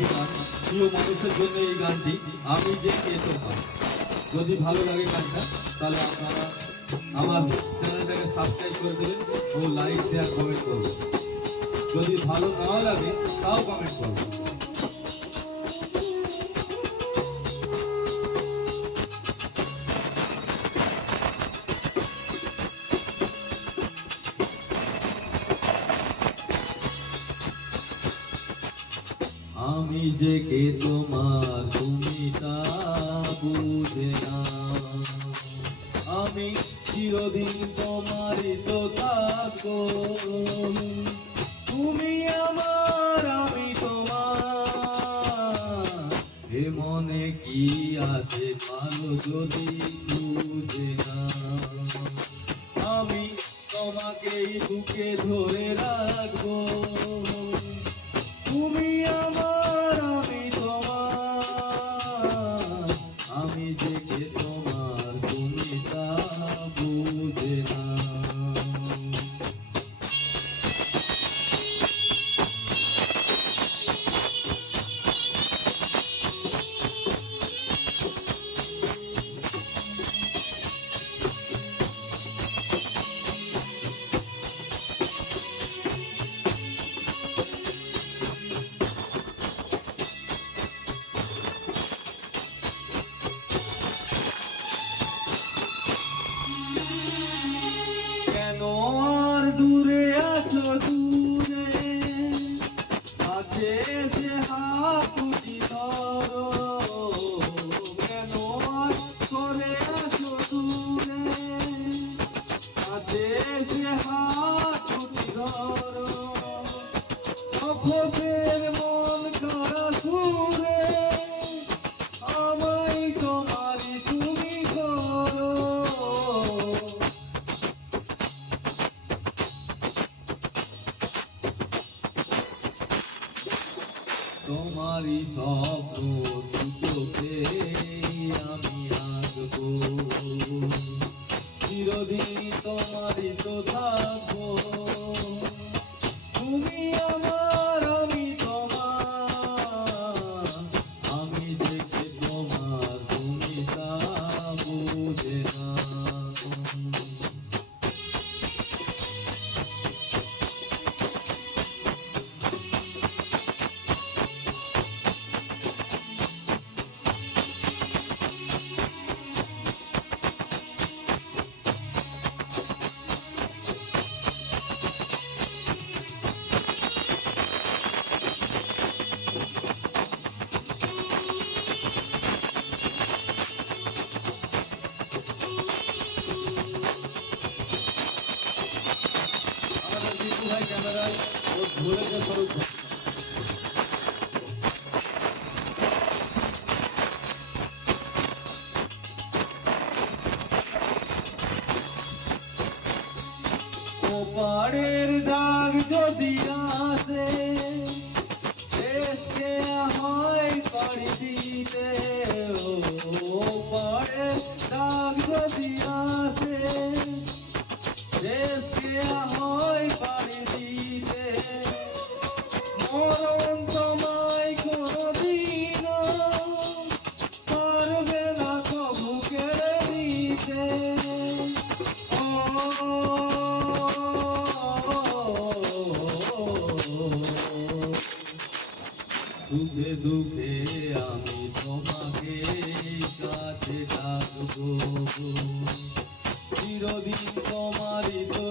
একটি গান প্রিয় মানুষের জন্য। এই গানটি আমি যে কে তোমার, যদি ভালো লাগে গানটা তাহলে আপনারা আমার চ্যানেলটাকে সাবস্ক্রাইব করে দেবেন ও লাইক শেয়ার কমেন্ট করবেন। যদি ভালো না লাগে তাও কমেন্ট করবেন। আমি যে কে তোমার তুমি তা বুঝে না, আমি চিরদিন তোমারই তো থাকবো। তুমি আমার আমি তোমার, এ মনে কি আছে ভালো যদি বুঝে না। আমি তোমাকেই বুকে ধরে রাখবো। তুমি আমার আমি তোমার, আমি যে কে তোমার তুমি তা বুঝে না। কেন আর দূরে আছো দূরে, আছে সে হাতুটি ধরো। কেন আর সরে আছো দূরে, আছে সে হাতুটি ধরো। অপরের মন করা সুরে, আমায় তোমারই তুমি করো। তোমারই স্বপ্ন দু চোখে আমি আঁকবো, চিরদিন তোমারই তো থাকবো। তুমি আমার আমি তোমার, আমি দেখে তোমার তুমি তা বুঝে না। ক্যামেরায় ও ধরে স্বরূপ ওপারের দাগ যদি আসে, দেশকে হয় পাড়ি দিতে। ওপারের দাগ যদি আসে, দেশকে হয় পাড়ি দিতে। মরণ তোমায় কোনদিন পারবে না কবু কেড়ে নিতে। দুঃখে দুঃখে আমি তোমাকে কাছে ডাকবো, চিরদিন তোমারই তো